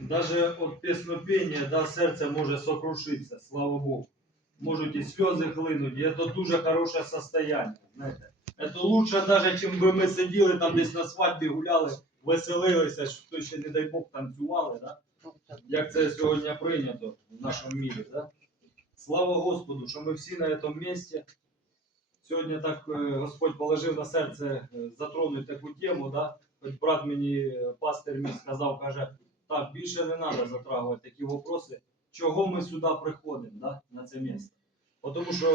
Даже от песнопения, да, серце може сокрушиться, слава Богу. Можуть і сльози хлинуть, і це дуже хороше состояние, знаєте. Це лучше даже, чим би ми сиділи там десь на свадьбі гуляли, веселилися, що ще, не дай Бог, танцювали, да? як це сьогодні прийнято в нашому мірі. Да? Слава Господу, що ми всі на цьому місці. Сьогодні так е, Господь положив на серце е, затронути таку тему, да? Хоч брат мені, е, пастир мій сказав, каже, так, більше не треба затрагувати такі вопроси, чого ми сюди приходимо да? на це місце. Тому що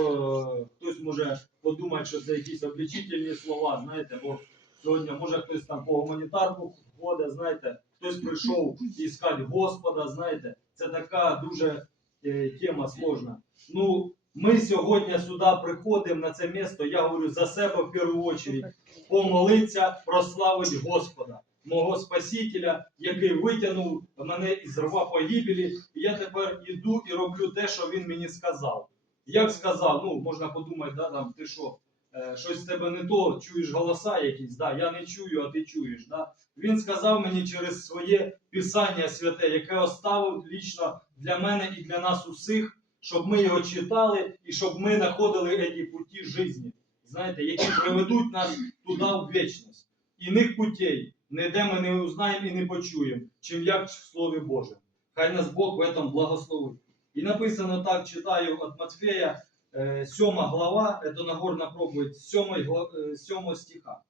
е, хтось може подумати, що це якісь обличительні слова, знаєте, бо сьогодні може хтось там по гуманітарку ходить, знаєте, хтось прийшов іскати Господа, знаєте, це така дуже е, тема сложна. Ну, ми сьогодні сюди приходимо на це місто, я говорю за себе в першу чергу, помолитися, прославити Господа, мого Спасителя, який витягнув мене із рва погибелі, і я тепер іду і роблю те, що він мені сказав. Як сказав, ну можна подумати, да, там, ти що, е, щось з тебе не то, чуєш голоса якісь, да, я не чую, а ти чуєш. Да? Він сказав мені через своє Писання святе, яке оставив лічно для мене і для нас усіх, щоб ми його читали і щоб ми знаходили ці путі житті, знаєте, які приведуть нас туди в вічність. Іних путей ніде ми не узнаємо і не почуємо, чим як в Слові Божому. Хай нас Бог в этом благословить. І написано так, читаю от Матфея, э, 7 глава, это Нагорна проповедь, 7, гла- э, 7 стиха.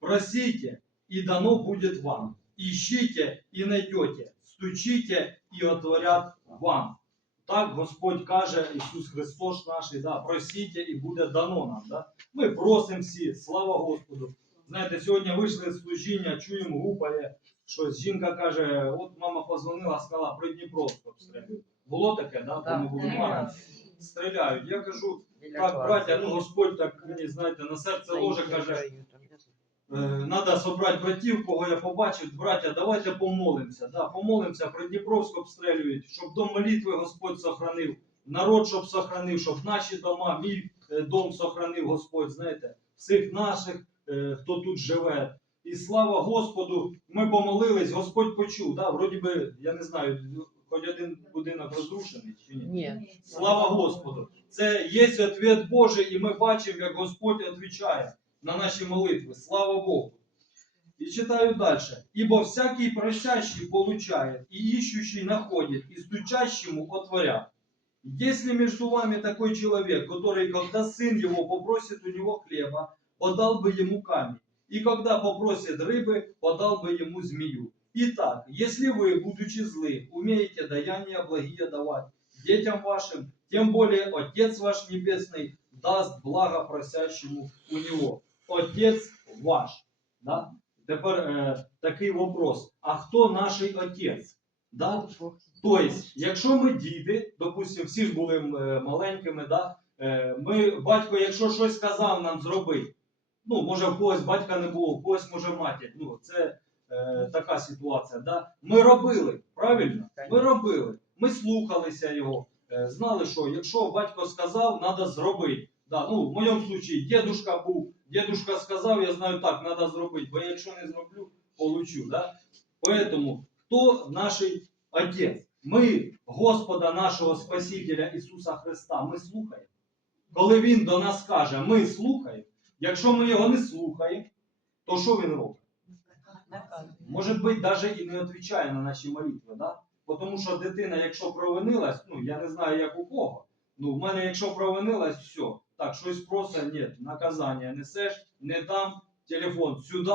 Просите, и дано будет вам. Ищите, и найдете. Стучите, и отворят вам. Так Господь каже, Ісус Христос наш, да, просіть, і буде дано нам. Да? Ми просимо всі, слава Господу. Знаєте, сьогодні вийшли з служіння, чуємо, гупає, щось. Жінка каже, от мама позвонила, сказала, про Дніпровську обстрілюють. Було таке, да? Да. Тому було мало. Стріляють. Я кажу, так, браття, ну Господь так мені, знаєте, на серце ложе, каже, Треба зібрати братів, кого я побачив. Браття, давайте помолимося. Да, помолимося, про Дніпровськ обстрілюють, щоб дом молитви Господь сохранив, народ, щоб сохранив, щоб наші дома, мій е, дом сохранив Господь, знаєте, всіх наших, е, хто тут живе. І слава Господу, ми помолились, Господь почув. Да, вроді би, я не знаю, хоч один будинок розрушений чи ні. Ні. Слава Господу! Це є відповідь Божий, і ми бачимо, як Господь відповідає на наші молитви. Слава Богу! І читаю далі. Ибо всякий просящий получает, и ищущий находит, и стучащему отворят. Если между вами такой человек, который, когда сын его попросит у него хлеба, подал бы ему камень, и когда попросит рыбы, подал бы ему змею. Итак, если вы, будучи злы, умеете даяния благие давать детям вашим, тем более Отец ваш Небесный даст благо просящему у него. Отец ваш. Да? Тепер е, такий вопрос. А хто наш отець? Да? Тобто, якщо ми діти, допустимо, всі ж були е, маленькими, да? е, ми, батько, якщо щось сказав нам зробити, ну, може, в когось батька не було, в когось може матір. Ну, це е, така ситуація. Да? Ми робили, правильно? Ми робили. Ми слухалися його, е, знали, що якщо батько сказав, треба зробити. Да, ну, в моєму випадку дедушка був, дедушка сказав, я знаю так, треба зробити, бо якщо не зроблю, получу. Да? Поэтому, хто наш Отець? Ми Господа нашого Спасителя Ісуса Христа, ми слухаємо. Коли Він до нас каже, ми слухаємо. Якщо ми його не слухаємо, то що він робить? Може бути, навіть і не відповідає на наші молитви. Да? Тому що дитина, якщо провинилась, ну я не знаю, як у кого. Ну, в мене, якщо провинилась, все. Так, щось просто ні, наказання несеш, не дам телефон сюди.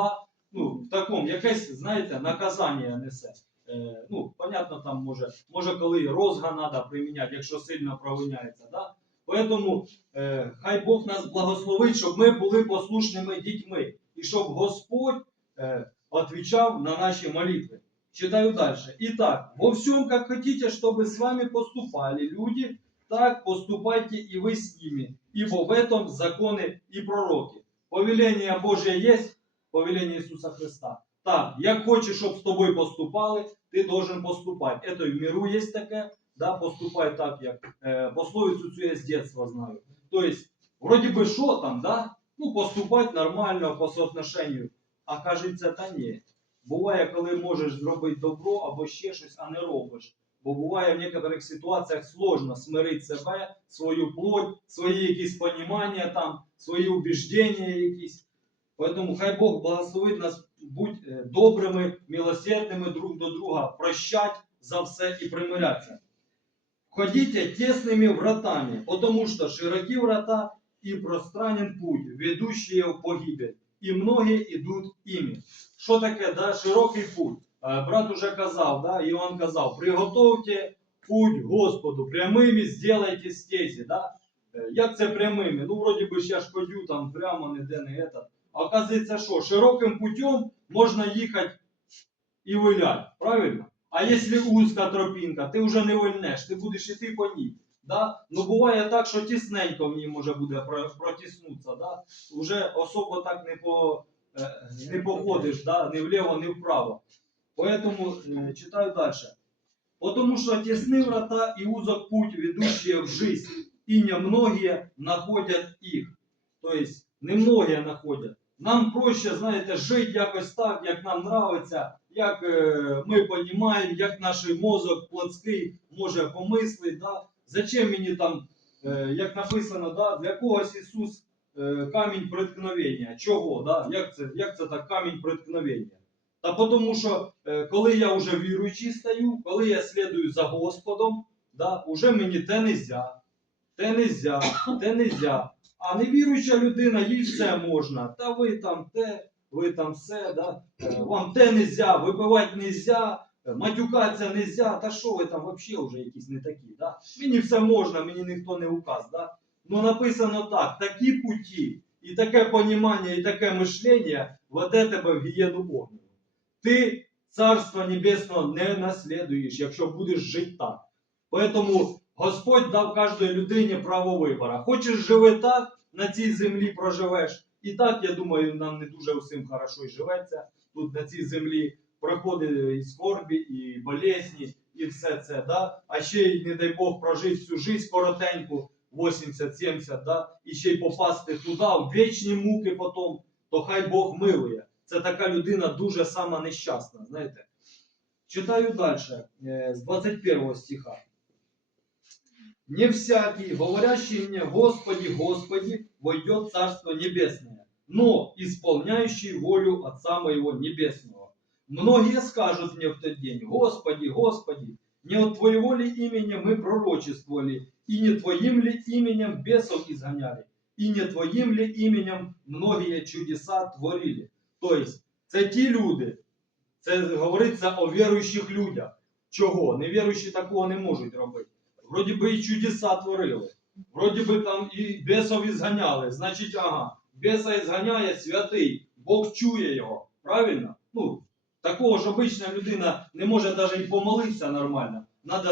Ну, в такому, якесь, знаєте, наказання несе. Е, ну, понятно, там може, може, коли розга треба приміняти, якщо сильно провиняється. Да? Поэтому е, хай Бог нас благословить, щоб ми були послушними дітьми. І щоб Господь е, отвечал на наши молитвы. Читаю дальше. Итак, во всем, как хотите, чтобы с вами поступали люди, так поступайте и вы с ними, ибо в этом законы и пророки. Повеление Божье есть, повеление Иисуса Христа. Так, як хочеш, щоб з тобою поступали, ти должен поступати. Это в миру есть таке, да, поступай так, як е, пословицю цю я з детства знаю. Тобто, вроді би, що там, да? Ну, поступати нормально по соотношенню. А кажеться, та ні. Буває, коли можеш зробити добро або ще щось, а не робиш. Бо буває в некоторих ситуаціях сложно смирити себе, свою плоть, свої якісь понімання, там, свої убіждення якісь. Поэтому хай Бог благословить нас бути е, добрими, милосердними друг до друга, прощать за все і примирятися. Ходите тесными вратами, потому что широки врата и пространен путь, ведущий в погибель, і многі йдуть ими. Що таке, да? широкий путь? Е, Брат уже казав, да? Іван казав, приготовте путь Господу, прямими сделайте стезі. Да? Е, Як це прямими? Ну, вроді би я ж ходю там прямо ніде не это. А оказується, що широким путем можна їхати і вилять, правильно? А якщо узка тропінка, ти вже не вильнеш, ти будеш іти по ній. Да? Ну буває так, що тісненько в ній може буде про- протиснутися. Да? Уже особо так не, по, е, не походиш, да? ні вліво, ні вправо. Поэтому е, читаю далі. Потому что тесны врата и узок путь, ведущие в жизнь, и немногие находят их. То есть, немногие находять. Нам проще, знаєте, жити якось так, як нам нравиться, як е, ми розуміємо, як наш мозок плотський може помислити. Да? Зачем мені там, е, як написано, да? для когось Ісус е, камінь преткновення. Чого? Да? Як, це, як це так камінь преткновення? Та тому що е, коли я вже віруючий стаю, коли я слідую за Господом, да, уже мені те нельзя, те нельзя, те нельзя. А невіруюча людина, їй все можна. Та ви там те, ви там все, да? е, вам те нельзя, випивати нельзя, е, матюкатися нельзя, та що ви там взагалі вже якісь не такі. Да? Мені все можна, мені ніхто не указ. Да? Ну написано так, такі путі, і таке понімання, і таке мишлення веде тебе в гієну огню. Ти царство небесного не наслідуєш, якщо будеш жити так. Поэтому Господь дав кожній людині право вибору. Хочеш живи так, на цій землі проживеш. І так, я думаю, нам не дуже усім хорошо і живеться. Тут на цій землі проходить і скорбі, і болезні, і все це. Да? А ще й, не дай Бог, прожити всю життя коротеньку, 80-70, да? і ще й попасти туди, в вічні муки потім, то хай Бог милує. Це така людина дуже сама нещасна, знаєте. Читаю далі, з 21 стиха. Не всякий, говорящий мне, Господи, Господи, войдет в Царство Небесное, но исполняющий волю Отца Моего Небесного. Многие скажут мне в тот день, Господи, Господи, не от Твоего ли имени мы пророчествовали, и не Твоим ли именем бесов изгоняли, и не Твоим ли именем многие чудеса творили. Тобто, це ті люди, це говориться о віруючих людях. Чого? Невіруючі такого не можуть робити. Вроді би і чудеса творили. Вроді би там і бесов ізганяли. Значить, ага, беса ізганяє святий, Бог чує його. Правильно? Ну, такого ж обична людина не може навіть і помолитися нормально. Надо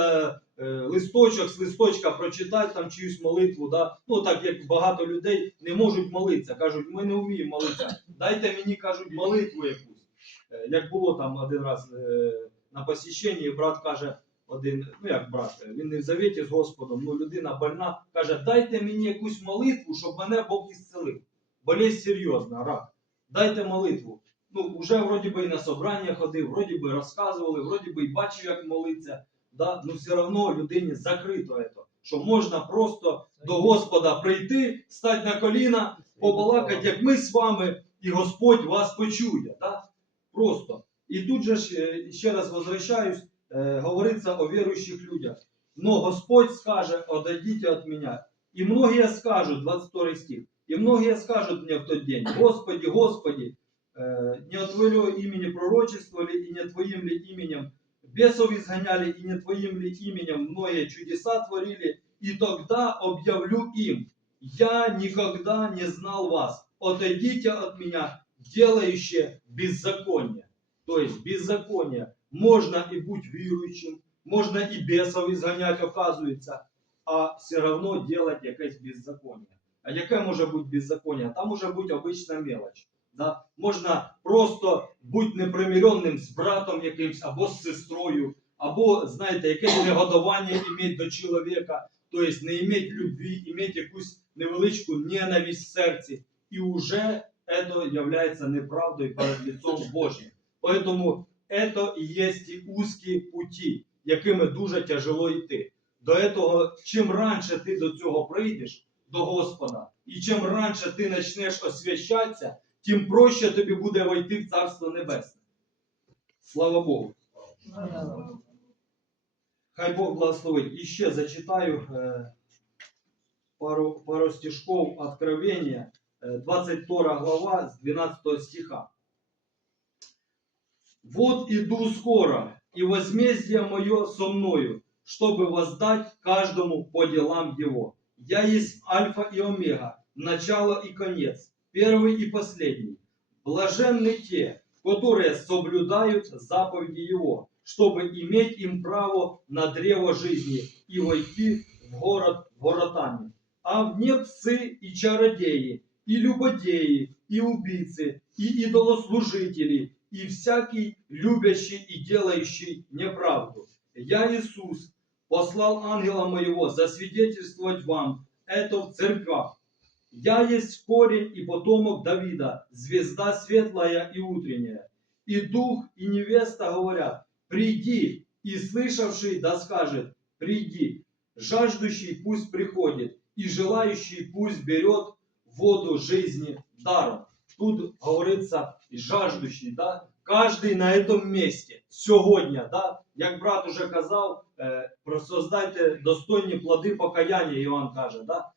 е, листочок з листочка прочитати там чиюсь молитву. Да? Ну так як багато людей не можуть молитися. Кажуть, ми не вміємо молитися. Дайте мені, кажуть, молитву якусь. Е, як було там один раз е, на посіщенні, брат каже, один, ну як брат, він не в завіті з Господом, ну людина больна, каже, дайте мені якусь молитву, щоб мене Бог ісцелив. Болезнь серйозна, рак. Дайте молитву. Ну, вже вроді би і на собрання ходив, вроді би розказували, вроді би і бачив, як молиться. Да? Ну все одно людині закрито це. Що можна просто до Господа прийти, стати на коліна, побалакати, як ми з вами, і Господь вас почує. Да? Просто. І тут же ж, е, ще раз возвращаюсь, е, говориться о віруючих людях. Но Господь скаже, отойдите от меня. И многие скажут, 22 стих, и многие скажут мне в тот день, Господи, Господи, э, не от Твоего имени пророчествовали, и не Твоим ли именем бесов изгоняли, и не Твоим ли именем многие чудеса творили, и тогда объявлю им, я никогда не знал вас, отойдите от меня, делающие беззаконие. То есть беззаконие. Можно и быть верующим, можно и бесов изгонять, оказывается, а все равно делать якесь беззаконие. А яке може бути беззаконие? Там може бути обична мелоч. Да? Можна просто бути непримиренним з братом якимсь або з сестрою, або, знаєте, якесь негодування іметь до чоловіка, тобто не іметь любві, іметь якусь невеличку ненависть в серці. І вже це є неправдою перед лицом Божим. Поэтому это і є ті узкі путі, якими дуже тяжело йти. До этого, чим раніше ти до цього прийдеш, до Господа, і чим раніше ти почнеш освящатися, тим проще тобі буде войти в Царство Небесне. Слава Богу. Хай Бог благословить. І ще зачитаю е, пару, пару стишков Откровения, е, 22 глава з 12 стиха. Вот иду скоро, и возмездие мое со мною, чтобы воздать каждому по делам его. Я есть Альфа и Омега, начало и конец, первый и последний. Блаженны те, которые соблюдают заповеди Его, чтобы иметь им право на древо жизни и войти в город воротами. А вне псы и чародеи, и любодеи, и убийцы, и идолослужители, и всякий любящий и делающий неправду. Я, Иисус, послал ангела моего засвидетельствовать вам это в церквах. Я есть корень и потомок Давида, звезда светлая и утренняя. И дух, и невеста говорят, приди, и слышавший да скажет, приди. Жаждущий пусть приходит, и желающий пусть берет воду жизни даром. Тут говорится жаждущий, да? Каждый на этом месте, сьогодні, да? як брат уже казав, е, про создайте достойні плоди покаяння, Іван каже, да?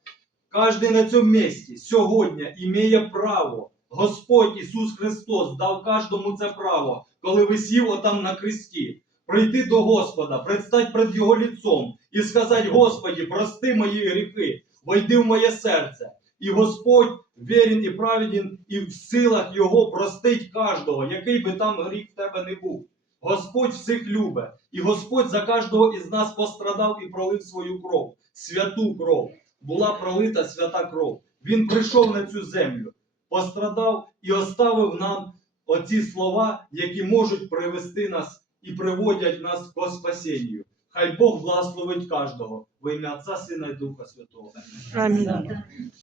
Кожний на цьому місці сьогодні імеє право. Господь Ісус Христос дав кожному це право, коли висів отам на кресті, прийти до Господа, предстать перед Його ліцом і сказати: Господі, прости мої гріхи, войди в моє серце. І Господь вірен і праведен, і в силах Його простить кожного, який би там гріх в тебе не був. Господь всіх любить, і Господь за кожного із нас пострадав і пролив свою кров, святу кров була пролита свята кров. Він прийшов на цю землю, пострадав і оставив нам оці слова, які можуть привести нас і приводять нас до спасінню. Хай Бог благословить кожного во ім'я Отця, Сина і Духа Святого. Амінь.